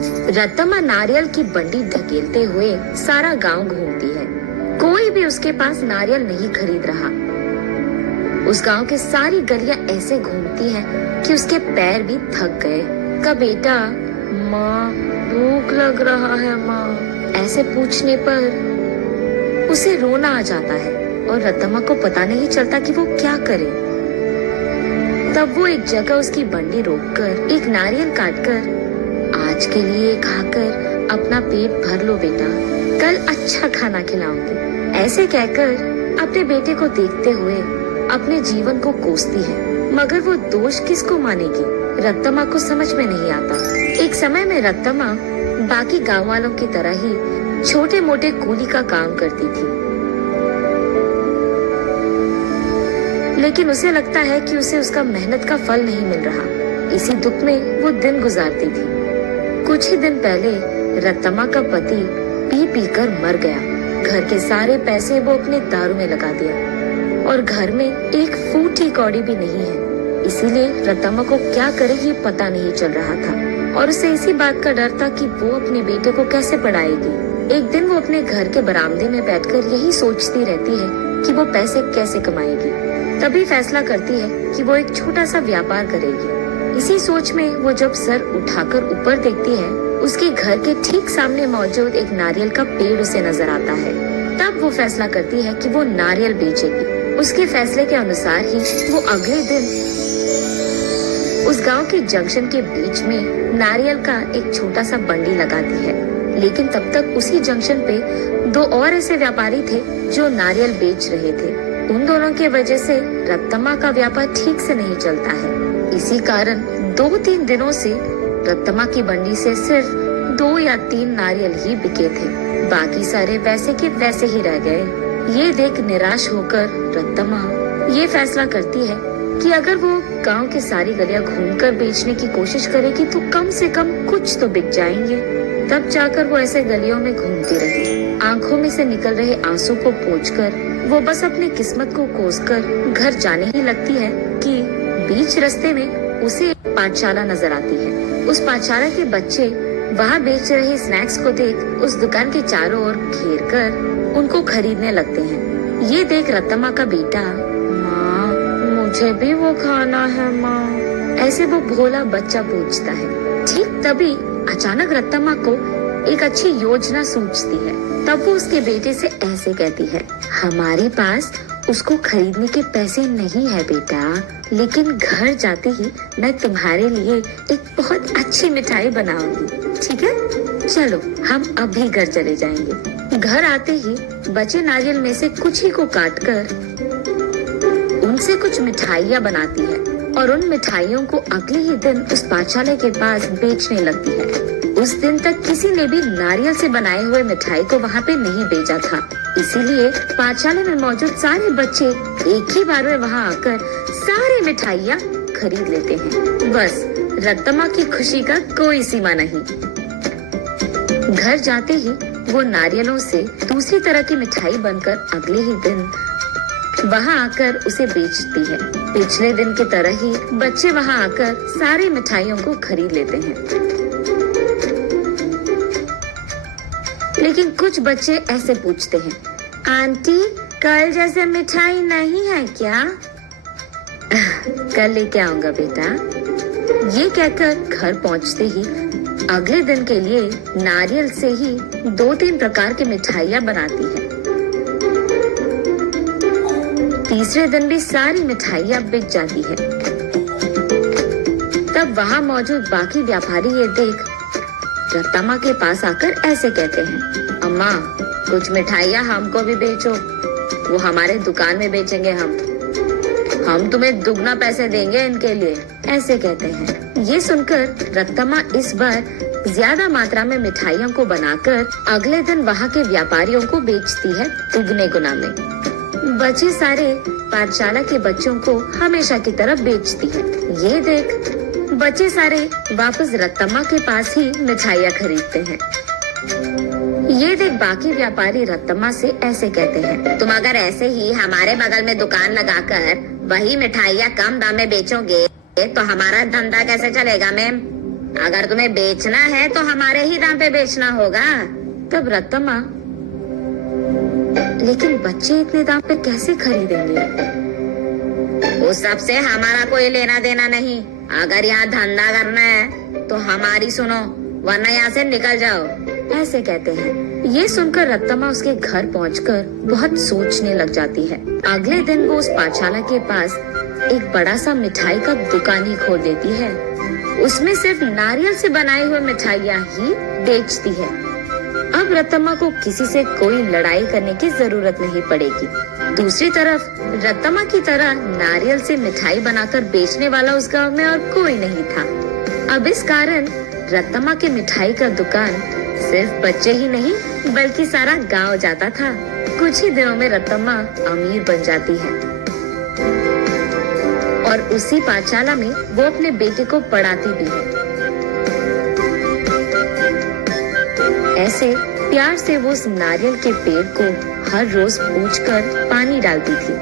रत्तम्मा नारियल की बंडी धकेलते हुए सारा गांव घूमती है। कोई भी उसके पास नारियल नहीं खरीद रहा। उस गांव के सारी गलियां ऐसे घूमती हैं कि उसके पैर भी थक गए। का बेटा, माँ भूख लग रहा है माँ, ऐसे पूछने पर उसे रोना आ जाता है और रत्तम्मा को पता नहीं चलता कि वो क्या करे। तब वो एक जगह उसकी बंडी रोककर एक नारियल काटकर, आज के लिए खाकर अपना पेट भर लो बेटा, कल अच्छा खाना खिलाऊंगी, ऐसे कहकर अपने बेटे को देखते हुए अपने जीवन को कोसती है। मगर वो दोष किसको मानेगी, रत्तम्मा को समझ में नहीं आता। एक समय में रत्तम्मा बाकी गांव वालों की तरह ही छोटे मोटे कूली का काम करती थी, लेकिन उसे लगता है कि उसे उसका मेहनत का फल नहीं मिल रहा। इसी दुख में वो दिन गुजारती थी। कुछ ही दिन पहले रत्तम्मा का पति पी पी कर मर गया। घर के सारे पैसे वो अपने दारू में लगा दिया और घर में एक फूटी कौड़ी भी नहीं है। इसीलिए रत्तम्मा को क्या करे ये पता नहीं चल रहा था और उसे इसी बात का डर था कि वो अपने बेटे को कैसे पढ़ाएगी। एक दिन वो अपने घर के बरामदे में बैठकर यही सोचती रहती है कि वो पैसे कैसे कमाएगी। तभी फैसला करती है कि वो एक छोटा सा व्यापार करेगी। इसी सोच में वो जब सर उठाकर ऊपर देखती है, उसके घर के ठीक सामने मौजूद एक नारियल का पेड़ उसे नजर आता है। तब वो फैसला करती है कि वो नारियल बेचेगी। उसके फैसले के अनुसार ही वो अगले दिन उस गांव के जंक्शन के बीच में नारियल का एक छोटा सा बंडी लगाती है। लेकिन तब तक उसी जंक्शन पे दो और ऐसे व्यापारी थे जो नारियल बेच रहे थे। उन दोनों की वजह से रत्तम्मा का व्यापार ठीक से नहीं चलता है। इसी कारण 2-3 दिनों से रत्तम्मा की बंडी से सिर्फ 2 या 3 नारियल ही बिके थे। बाकी सारे वैसे के वैसे ही रह गए। ये देख निराश होकर रत्तम्मा ये फैसला करती है कि अगर वो गांव की सारी गलियां घूमकर बेचने की कोशिश करेगी तो कम से कम कुछ तो बिक जाएंगे। तब जाकर वो ऐसे गलियों में घूमती रही। आंखों में से निकल रहे आंसू को पोंछकर वो बस अपनी किस्मत को कोसकर घर जाने ही लगती है कि बीच रास्ते में उसे एक पाठशाला नजर आती है। उस पाठशाला के बच्चे वहाँ बेच रहे स्नैक्स को देख उस दुकान के चारों ओर घेर कर उनको खरीदने लगते हैं। ये देख रत्तम्मा का बेटा, माँ मुझे भी वो खाना है माँ, ऐसे वो भोला बच्चा पूछता है। ठीक तभी अचानक रत्तम्मा को एक अच्छी योजना सूझती है। तब वो उसके बेटे से ऐसे कहती है, हमारे पास उसको खरीदने के पैसे नहीं है बेटा, लेकिन घर जाते ही मैं तुम्हारे लिए एक बहुत अच्छी मिठाई बनाऊंगी, ठीक है? चलो हम अभी घर चले जाएंगे। घर आते ही बचे नारियल में से कुछ ही को काटकर उनसे कुछ मिठाइयाँ बनाती है और उन मिठाइयों को अगले ही दिन उस पाठशाला के पास बेचने लगती है। उस दिन तक किसी ने भी नारियल से बनाए हुए मिठाई को वहाँ पे नहीं बेचा था, इसीलिए पाठशाला में मौजूद सारे बच्चे एक ही बार में वहाँ आकर सारी मिठाइयाँ खरीद लेते हैं। बस रत्तम्मा की खुशी का कोई सीमा नहीं। घर जाते ही वो नारियलों से दूसरी तरह की मिठाई बनकर अगले ही दिन वहाँ आकर उसे बेचती है। पिछले दिन की तरह ही बच्चे वहाँ आकर सारी मिठाइयों को खरीद लेते हैं। लेकिन कुछ बच्चे ऐसे पूछते हैं, आंटी कल जैसे मिठाई नहीं है क्या? कल लेके आऊंगा बेटा। ये कहकर घर पहुंचते ही अगले दिन के लिए नारियल से ही 2-3 प्रकार की मिठाइयाँ बनाती है। तीसरे दिन भी सारी मिठाइयाँ बिक जाती है। तब वहाँ मौजूद बाकी व्यापारी ये देख रत्तम्मा के पास आकर ऐसे कहते हैं, अम्मा कुछ मिठाइयाँ हमको भी बेचो, वो हमारे दुकान में बेचेंगे हम तुम्हें दुगना पैसे देंगे इनके लिए, ऐसे कहते हैं। ये सुनकर रत्तम्मा इस बार ज्यादा मात्रा में मिठाइयों को बनाकर अगले दिन वहाँ के व्यापारियों को बेचती है दुगने गुना में। बचे सारे पाठशाला के बच्चों को हमेशा की तरह बेचती है। ये देख बच्चे सारे वापस रत्तम्मा के पास ही मिठाइयाँ खरीदते हैं। ये देख बाकी व्यापारी रत्तम्मा से ऐसे कहते हैं, तुम अगर ऐसे ही हमारे बगल में दुकान लगाकर वही मिठाइयाँ कम दाम में बेचोगे तो हमारा धंधा कैसे चलेगा मैम? अगर तुम्हें बेचना है तो हमारे ही दाम पे बेचना होगा। तब रत्तम्मा, लेकिन बच्चे इतने दाम पे कैसे खरीदेंगे? उस सब से हमारा कोई लेना देना नहीं। अगर यहाँ धंधा करना है तो हमारी सुनो, वरना यहाँ से निकल जाओ। ऐसे कहते हैं। ये सुनकर रत्तम्मा उसके घर पहुंचकर बहुत सोचने लग जाती है। अगले दिन वो उस पाठशाला के पास एक बड़ा सा मिठाई का दुकान ही खोल देती है। उसमें सिर्फ नारियल से बनाई हुई मिठाइयाँ ही बेचती है। अब रत्तम्मा को किसी से कोई लड़ाई करने की जरूरत नहीं पड़ेगी। दूसरी तरफ रत्तम्मा की तरह नारियल से मिठाई बनाकर बेचने वाला उस गांव में और कोई नहीं था। अब इस कारण रत्तम्मा के मिठाई का दुकान सिर्फ बच्चे ही नहीं बल्कि सारा गांव जाता था। कुछ ही दिनों में रत्तम्मा अमीर बन जाती है और उसी पाठशाला में वो अपने बेटे को पढ़ाती भी है। ऐसे प्यार से वो उस नारियल के पेड़ को हर रोज पूछकर पानी डालती थी।